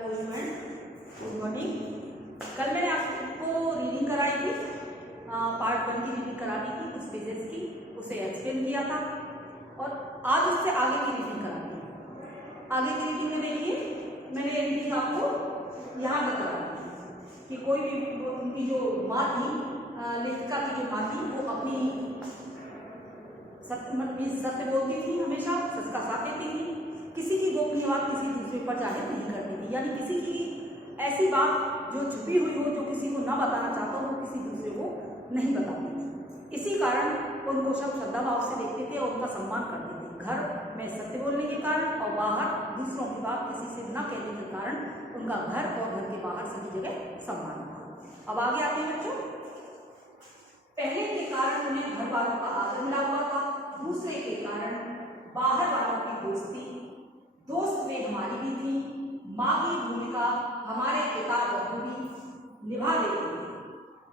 Hello student, good morning. कल मैंने आपको रीडिंग कराई थी, पार्ट 1 की रीडिंग करा दी थी, कुछ पेजेस की, उसे एक्सप्लेन किया था और आज उससे आगे की रीडिंग करा दी। आगे की रीडिंग में देखिए, मैंने ये रीडिंग आपको यहाँ पर करा दी कि कोई भी उनकी जो माँ थी, लेखिका की जो माँ थी, वो अपनी सत्य बोलती थी, हमेशा सच का साथ देती थी, किसी की गोपनीय बात किसी दूसरे पर जाहिर नहीं करती थी, यानी किसी की ऐसी बात जो छुपी हुई हो, जो किसी को ना बताना चाहता हो, वो किसी दूसरे को नहीं बताती थी। इसी कारण उनको सब श्रद्धा भाव से देखते थे और उनका सम्मान करते थे। घर में सत्य बोलने के कारण और बाहर दूसरों की बात किसी से न कहने के कारण उनका घर और घर के बाहर सभी जगह सम्मान था। अब आगे आते हैं बच्चों। पहले के कारण उन्हें घर वालों का आदर मिला हुआ था, दूसरे के कारण बाहर वालों की दोस्ती, दोस्त में हमारी भी थी, माँ की भूमिका हमारे पिता बखूबी निभा देते थे।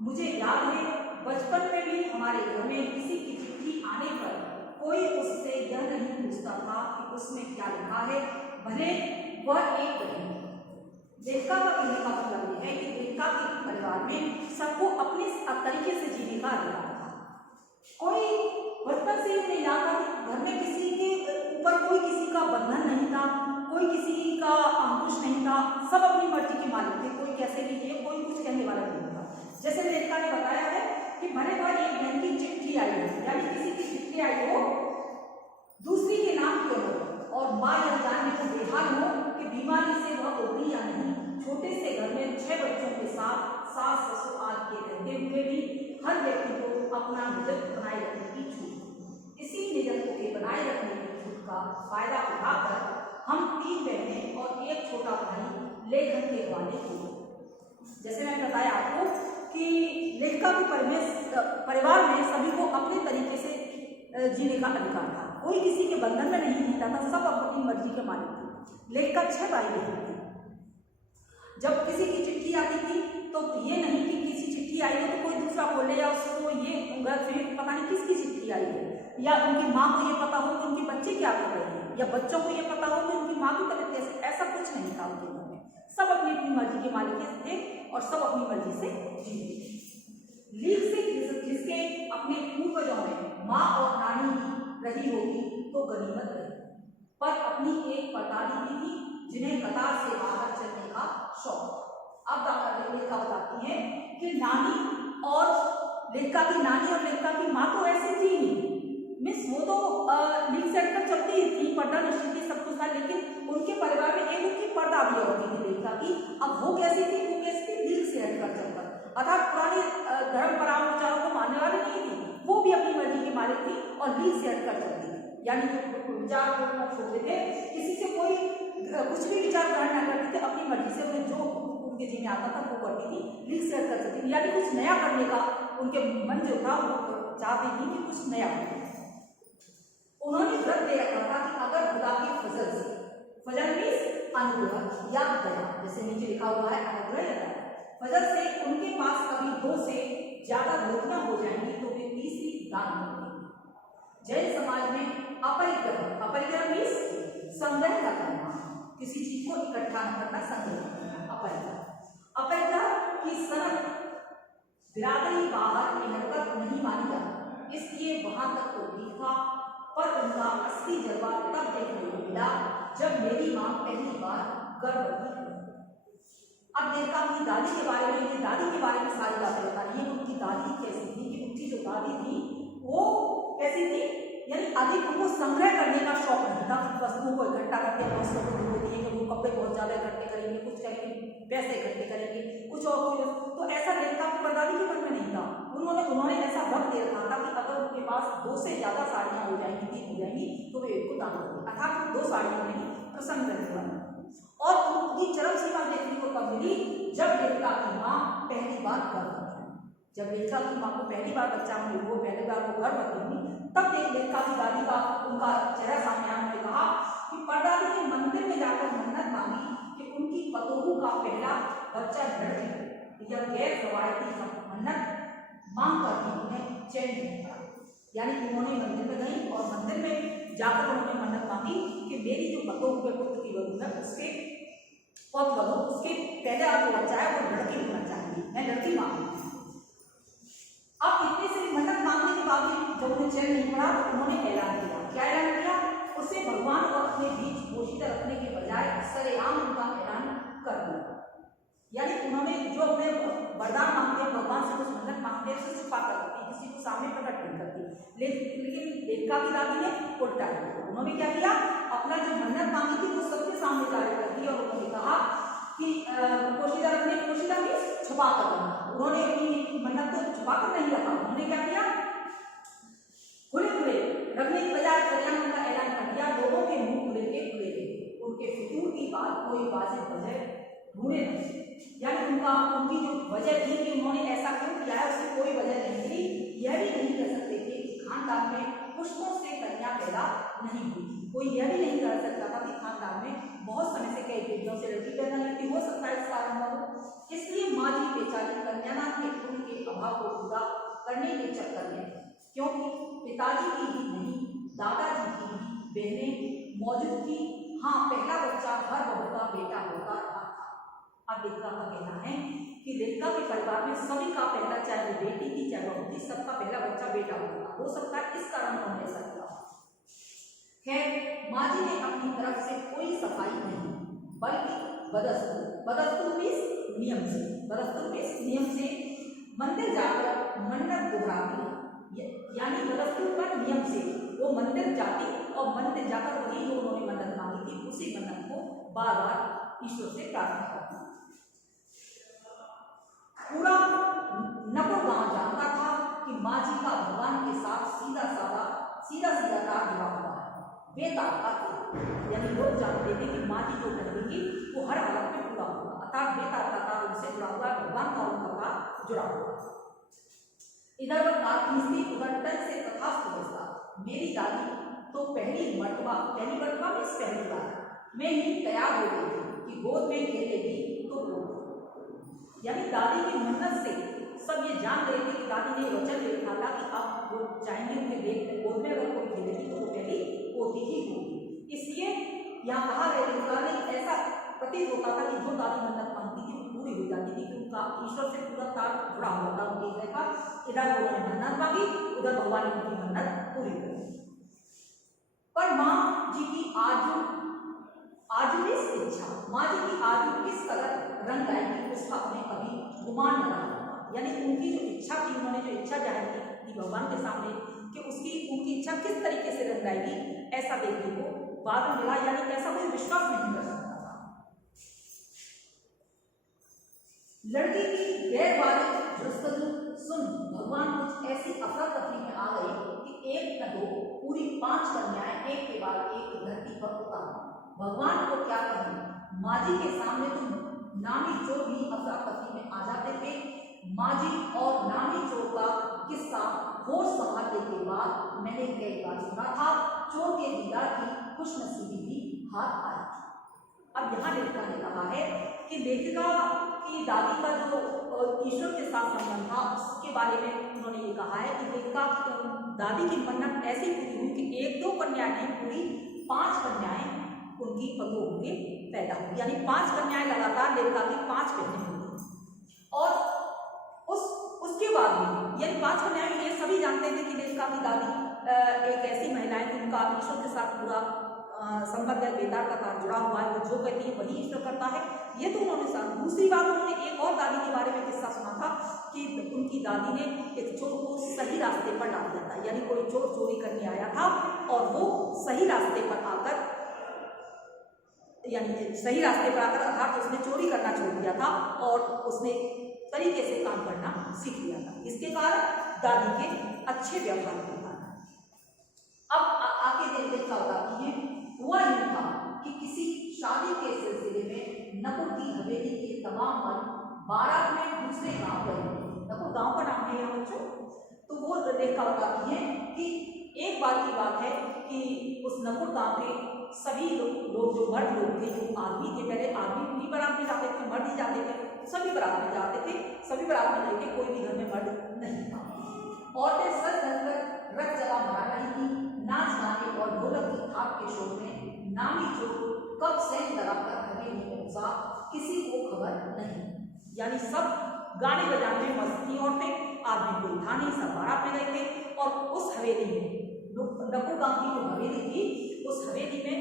मुझे याद है बचपन में भी हमारे घर में किसी की चिट्ठी आने पर कोई उससे यह नहीं पूछता था कि उसमें क्या लिखा है, भले वह एक बहन। लेखिका का कहने का मतलब यह है कि लेखिका के परिवार में सबको अपने तरीके से जीने का अधिकार था। कोई बचपन से ही याद था कि घर में किसी के ऊपर कोई किसी का बंधन नहीं था, कोई किसी का अंकुश नहीं था, सब अपनी मर्जी के मालिक थे, कोई कैसे भी थे, कोई कुछ कहने वाला नहीं था। जैसे लेखिका ने बताया है कि भले भाई एक बहन की चिट्ठी आई हो, यानी किसी की चिट्ठी आई हो दूसरी के नाम क्यों हो और माँ यह जानने को बेहाल हो कि बीमारी से वह उभरी या नहीं। छोटे से घर में 6 बच्चों के साथ सास ससुर आदि के रहते हुए भी हर व्यक्ति को अपना निजत्व बनाए रखने की छूट। इसी निजत्व के बनाए रखने की छूट का फायदा उठाकर हम 3 बहनें और एक छोटा भाई लेखन के वाले थे। जैसे मैंने बताया आपको कि लेखिका के परिवार में सभी को अपने तरीके से जीने का अधिकार था, कोई किसी के बंधन में नहीं जीता था, सब अपनी मर्जी के मालिक थे। लेखिका 6 भाई बहन थे। जब किसी की चिट्ठी आती थी तो ये नहीं कि किसी चिट्ठी आई हो तो कोई दूसरा बोले या उसको ये फिर पता नहीं किसकी चिट्ठी आई है, या उनकी माँ को ये पता हो कि उनके बच्चे क्या कर रहे हैं, या बच्चों को ये पता हो कि उनकी माँ की तबीयत कैसे। ऐसा कुछ नहीं था उनके घर में, सब अपनी अपनी मर्जी के मालिक थे और सब अपनी मर्जी से जीते थे। लीक से जिसके अपने पूर्वजों में माँ और नानी रही होगी तो गनीमत रही, पर अपनी एक परदादी भी थी जिन्हें कतार से बाहर चलने का शौक। अब लेखिका बताती है कि नानी और लेखिका की नानी और लेखिका की माँ तो ऐसी थी नहीं, मिस वो तो लीक से हटकर चलती ही थी, पर्दा नशीन थी, सब कुछ था, लेकिन उनके परिवार में एक उनकी पर्दा भी होती थी लेखिका की। अब वो कैसी थी, वो कैसी थी, लीक से हटकर चलकर, अर्थात पुरानी धर्म परंपराओं को मानने वाली नहीं थी, वो भी अपनी मर्जी के मालिक थी और लीक से हटकर चलती थी। यानी विचार को छोड़ते थे, किसी से कोई कुछ भी विचार ग्रहण न करते थे, अपनी मर्जी से उन्हें जो उनके जी में आता था वो करती थी, लीक से हटकर चलती थी, यानी कुछ नया करने का उनके मन जो था वो चाहती थी कि कुछ नया हो। उन्होंने व्रत ले रखा था कि अगर खुदा के फजल से, फजल मीन्स अनुग्रह या दया, जैसे नीचे लिखा हुआ है अनुग्रह या दया, फजल से उनके पास कभी 2 से ज्यादा रोटियां हो जाएंगी तो वे तीसरी दान देंगे। जैन समाज में अपरिग्रह मीन्स संग्रह न करना, किसी चीज को इकट्ठा न करना, संग्रह अपरिग्रह की सनद बिरादरी बाहर की हरकत नहीं मानी जाती, इसलिए वहां तक तो ठीक था, पर उनका असली जज्बा तब देखने को मिला जब मेरी माँ पहली बार गर्भवती हुई। अब देखा अपनी दादी के बारे में, दादी के बारे में सारी बातें बता रही है। उनकी दादी कैसी थी कि उनकी जो दादी थी वो कैसी थी, यानी अधिक उनको संग्रह करने का शौक नहीं था, वस्तुओं को इकट्ठा करके दूसरों को दिए कि वो कपड़े बहुत ज्यादा इकट्ठे करेंगे, कुछ करेंगे, पैसे इकट्ठे करेंगे, कुछ और कोई, तो ऐसा लेखिका की परदादी के मन में नहीं था। उन्होंने ऐसा वक्त दे रखा था कि अगर उनके पास 2 से ज्यादा साड़ियां हो जाएंगी, 3 हो जाएंगी, तो वे इनको दान करेंगे, अर्थात 2 साड़ियां नहीं, प्रसंग रहने वाला। और उनकी चरम सीमा देखने को तब मिली जब लेखिका की माँ पहली बार गर्भवती हुई। जब लेखिका की माँ को पहली बार बच्चा मिला, वो पहली बार वो गर्भवती हुई, तब लेखिका की दादी का उनका चेहरा सामने आने ने कहा कि परदादी ने मंदिर में जाकर मन्नत मांगी कि उनकी पतोहू का पहला बच्चा जन्मे। यह गैर रवायती मन्नत मांग कर भी उन्हें चैन नहीं पड़ा, यानी उन्होंने मंदिर में गई और मंदिर में जाकर उन्होंने मन्नत मांगी कि मेरी जो पतोहू के पुत्र की वधू है उसके और उसके पहले आप जो बच्चा है वो लड़की होना चाहिए, मैं लड़की मांगू। अब इतने से मन्नत मांगने के बाद भी जब उन्हें चैन नहीं पड़ा तो उन्होंने ऐलान किया। क्या ऐलान किया? उसे भगवान को अपने बीच पोषित रखने के बजाय सरेआम उनका ऐलान कर दिया। यानी उन्होंने जो अपने वरदान मांगते हैं, भगवान से कुछ मन्नत मांगते हैं, उसे छुपा कर रखती, किसी को सामने प्रकट नहीं करती। लेकिन लेखिका की दादी ने उल्टा किया। उन्होंने क्या किया? अपना जो मन्नत मांगी थी वो सबके सामने जाहिर कर दी और उन्होंने कहा कि पोशीदा रखने, पोशीदा मीन्स छुपा कर रखना। उन्होंने अपनी मन्नत को छुपा कर नहीं रखा। उन्होंने क्या किया? खुले खुले रखने की बजाय सरेआम उनका ऐलान कर दिया। लोगों के मुंह खुले के खुले थे, उनके फितूर की बात कोई वाजिब वजह ढूंढे नहीं। यानी उनकी जो वजह थी कि उन्होंने ऐसा क्यों किया है उसकी कोई वजह नहीं थी। यह भी नहीं कह सकते थे कि खानदान में पुष्पों से कन्या पैदा नहीं हुई। कोई यह भी नहीं कर सकता था कि खानदान में बहुत समय से कई पीढ़ियों से लड़की पैदा नहीं हुई, हो सकता है इस कारण हो। इसलिए माँ जी बेचारी कन्यादान के पुण्य के अभाव को पूरा करने के चक्कर में, क्योंकि पिताजी की ही नहीं दादाजी की भी बहनें मौजूद थी। हाँ, पहला बच्चा हर बहू का बेटा होता रहा था। अब लेखिका का कहना है कि लेखिका के परिवार में सभी का पहला, चाहे वो बेटी थी चाहे बहू थी, सबका पहला बच्चा बेटा होता। हो सकता है इस कारण उन्होंने ऐसा किया। खैर, माँ जी ने अपनी तरफ से कोई सफाई नहीं, बल्कि बदस्तूर मीन्स नियम से, बदस्तूर मीन्स नियम से मंदिर जाकर मन्नत दोहराती। यानी बदस्तूर पर नियम से वो मंदिर जाती और मंदिर जाकर वही जो उन्होंने मन्नत मांगी थी उसी मन्नत को बार बार ईश्वर से प्रार्थना करती। पूरा नपुर गांव जानता था कि माँ जी का भगवान के साथ सीधा तार जुड़ा हुआ है, बेताब। यानी लोग जानते थे कि माँ जी जो करेंगी वो हर हालत में पूरा होगा, अर्थात बेताब का तार उनसे जुड़ा हुआ है, भगवान का उनका तार जुड़ा हुआ है। इधर वह तार खींचती, उधर तन से तथास्तु बजता। मेरी दादी तो पहली मर्तबा में पहली बार मैं ही तैयार हो गई थी कि गोद में खेलेगी तो वो, यानी दादी की मन्नत से सब ये जान गए थे कि दादी ने वचन लिखा था कि आप वो चाहेंगे उनके गोद में अगर कोई खेलेगी तो वो पहली पोती ही होगी। इसलिए यहाँ कहा गया कि ऐसा प्रतीत होता था कि जो दादी मन्नत मांगती थी वो पूरी हो जाती थी, कि उनका ईश्वर से पूरा तार जुड़ा हुआ था उनके हृदय का। इधर उन्होंने मन्नत मांगी, उधर भगवान ने उनकी मन्नत पूरी कर दी। पर माँ जी की आजुली इच्छा, माँ जी की आजू किस कदर रंग लाएगी उसका हमें कभी गुमान न रहा। यानी उनकी जो इच्छा थी, उन्होंने जो इच्छा जाहिर की भगवान के सामने कि उनकी इच्छा किस तरीके से रंग लाएगी, ऐसा देखने को बाद में मिला। यानी ऐसा कोई विश्वास नहीं कर सकता था। लड़की की गैर वारिद जुस्तजू सुन भगवान कुछ ऐसी अफरा तफरी में आ गए कि एक न दो पूरी 5 कन्याएं एक के बाद एक धरती पर उतार। भगवान को क्या कहें, माँ जी के सामने तो नामी चोर भी अफरा तफरी में आ जाते थे। माँ जी और नामी चोर का किस्सा होश संभालने के बाद मैंने कई बार सुना था। चोर के दीदार की खुशनसीबी भी हाथ आई। अब यहाँ लेखिका ने कहा है कि लेखिका की दादी का जो ईश्वर के साथ संबंध था उसके बारे में उन्होंने ये कहा है कि लेखिका दादी की मन्नत ऐसी पूरी हुई कि 1-2 कन्याएं नहीं, पूरी 5 कन्याएं उनकी पतों होंगे पैदा हुई। यानी 5 कन्याएं लगातार लेखिका की 5 बहनें हुई। और उसके बाद भी यानी 5 कन्याएं, ये सभी जानते थे कि लेखिका की दादी एक ऐसी महिला है कि उनका ईश्वर के साथ पूरा संबंध है, बेतार का तार जुड़ा हुआ है, वो जो कहती है वही ईश्वर करता है। ये तो उन्होंने समझा। दूसरी बात, उन्होंने एक और दादी के बारे में किस्सा सुना था कि उनकी दादी ने एक चोर को सही रास्ते पर डाल दिया था। यानी कोई चोर चोरी करने आया था और वो सही रास्ते पर आकर, यानी सही रास्ते पर आकर अर्थात उसने चोरी करना छोड़ दिया था और उसने तरीके से काम करना सीख लिया था। इसके कारण दादी के अच्छे व्यवहार के कारण। अब आगे देखा बताती है, हुआ यूं था कि किसी शादी के सिलसिले में नपुर की हवेली के तमाम मर्द बारात में दूसरे गांव गए। नपुर गांव का नाम है यहाँ बच्चों। तो वो लेखिका बताती है कि एक बार की बात है कि उस नपुर गांव के सभी लोग जो मर्द लोग थे, जो आदमी थे, पहले आदमी भी बारात में जाते थे, मर्द ही जाते थे, सभी बारात में जाते थे, सभी बारात में लेके कोई भी घर में मर्द नहीं था। औरतें सज धजकर रथ चला मरा रही थी। नाच गाने और ढोलक की थाप के शोर में नामी चोर कब सैन लगाकर हवेली पहुंचा खबर नहीं। यानी सब गाने बजाने में मस्त थी औरतें, आदमी कोई था नहीं, सब बारात में गए थे। और उस हवेली में नकू गांव की जो हवेली थी, उस हवेली में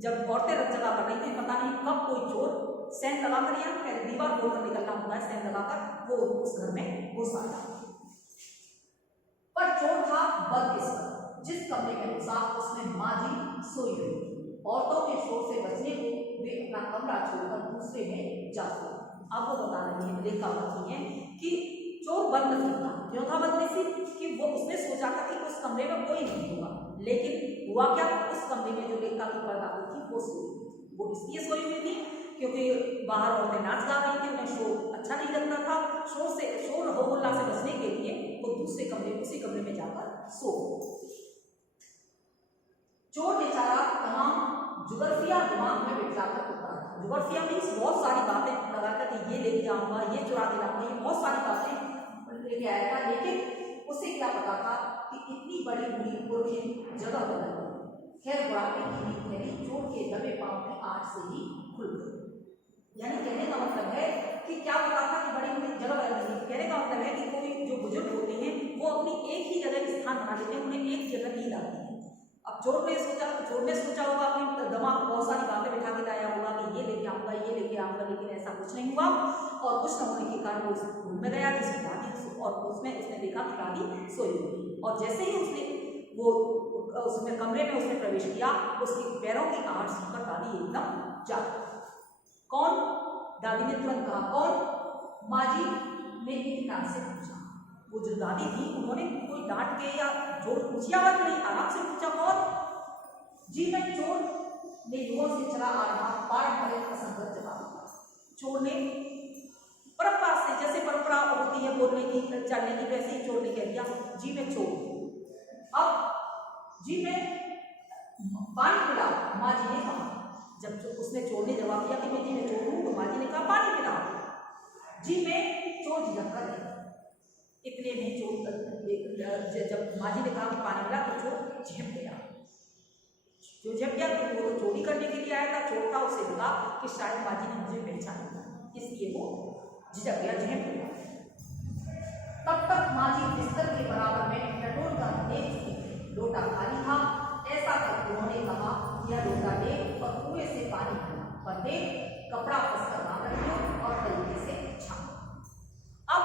जब औरतें जगह कर रही थी, पता नहीं कब कोई चोर सैन लगाकर, या पहले दीवार तोड़कर निकलना होता है, सैन लगाकर वो उस घर में घुस आया। पर चोर था बदकिस्मत, जिस कमरे में घुसा उसमें माँ जी सोई हुई थी। औरतों के शोर से बचने को वे अपना कमरा छोड़कर दूसरे में जा सोई। आपको बता रही है, लेखा बताती है कि चोर बदनसीब था। क्यों था बदनसीब? कि वो उसने सोचा था कि उस कमरे में कोई नहीं होगा, लेकिन हुआ क्या, उस कमरे में जो लेखा की परदादी थी वो सोई हुई थी। वो इसलिए सोई हुई थी क्योंकि बाहर औरतें नाच गा रही थी, उन्हें शोर अच्छा नहीं लगता था। शोर हो हल्ला से बचने के लिए वो दूसरे कमरे, उसी कमरे में जाकर सो। चोर बेचारा तमाम जुगर्फिया दिमाग में बिठलाकर उतारा था। जुगर्फिया मीन्स बहुत सारी बातें लगाकर कि ये लेके जाऊंगा, ये चुरा के लाऊंगा, ये बहुत सारी बातें लेके आया था। लेकिन उसे क्या पता था कि इतनी बड़ी बूढ़ी पुरखी जगह बदल गई। खैर बुढ़ापे की थैली चोर के दबे पांव की आड़ से ही खुल गई। यानी कहने का मतलब है कि क्या पता था कि बड़ी बड़ी जगह बदल गई। कहने का मतलब है कि कोई जो बुजुर्ग होते हैं वो अपनी एक ही जगह स्थान बना लेते हैं, उन्हें एक जगह नींद आती है। अब चोर ने सोचा होगा, अपने दिमाग में बहुत सारी बातें बिठा के लाया होगा कि ये लेके आऊंगा, ये लेके आऊंगा, लेकिन ऐसा कुछ नहीं हुआ। और कुछ न होने के कारण वो उस रूम में गया जिसमें दादी, और उसने देखा कि दादी सोई हुई। और जैसे ही उसने वो उसमें कमरे में उसने प्रवेश किया, उसके पैरों की आहट सुनकर दादी एकदम जाग। कौन? दादी ने तुरंत कहा, कौन? माँ जी ने इत्मीनान से पूछा। वो जो दादी थी उन्होंने कोई डांट के या जोर ऊंची आवाज नहीं, आराम से पूछा, कौन? जी मैं चोर ने युगों से चला आ रहा पारंपरिक असंगत जवाब दिया। चोर ने परंपरा से, जैसे परंपरा होती है बोलने की, चलने की, वैसे ही चोर ने कह दिया, जी मैं चोर। अब जी मैं पानी पिला, माँ जी ने कहा। जब उसने चोर ने जवाब दिया कि मैं जी मैं चोर हूं, तो माँ जी ने कहा पानी पिला। जी मैं चोर झिझक कर रही। इतने में चोर, जब माँ जी ने कहा कि पानी पिला, तो चोर झेप गया। जो झेप गया तो वो तो चोरी करने के लिए आया था, चोर था, उसे लगा कि शायद माँ जी ने मुझे पहचान लिया, इसलिए वो झिझक गया, झेप गया। तब तक माँ जी बिस्तर के बराबर में टटोल कर देख चुकी थी। लोटा खाली था। ऐसा कर उन्होंने कहा, यह लोटा ले और कुएं से पानी भरना, पर देख कपड़ा कसकर ना रखियो और तरीके से छाप। अब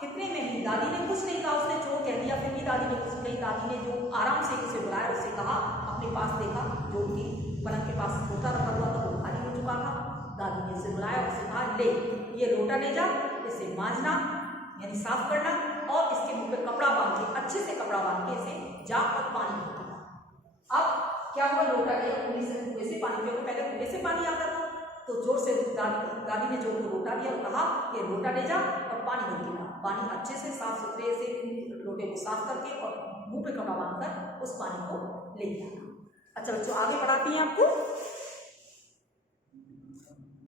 कितने में ही दादी ने कुछ नहीं कहा, उसने चोर कह दिया, फिर भी दादी ने कुछ नहीं। दादी ने जो आराम से उसे बुलाया, उससे कहा, अपने पास देखा, जो कि पलंग के पास लोटा रखा हुआ था वो खाली हो चुका था। दादी ने उसे बुलाया, उससे कहा, ले ये लोटा ले जा, इसे मांजना यानी साफ करना, और इसके मुंह पे कपड़ा बांध के, अच्छे से कपड़ा बांध के इसे जा और पानी भर देना। अब क्या हुआ, लोटा लिया, कुएं से पानी पियो। पहले कुएं से पानी आता था, तो जोर से दादी ने जो लोटा लिया, कहा कि लोटा ले जा और पानी भर के ला। पानी अच्छे से साफ सुथरे से लोटे को साफ करके और मुंह पे कपड़ा बांधकर उस पानी को ले लिया। अच्छा बच्चों, आगे बढ़ाती हैं आपको।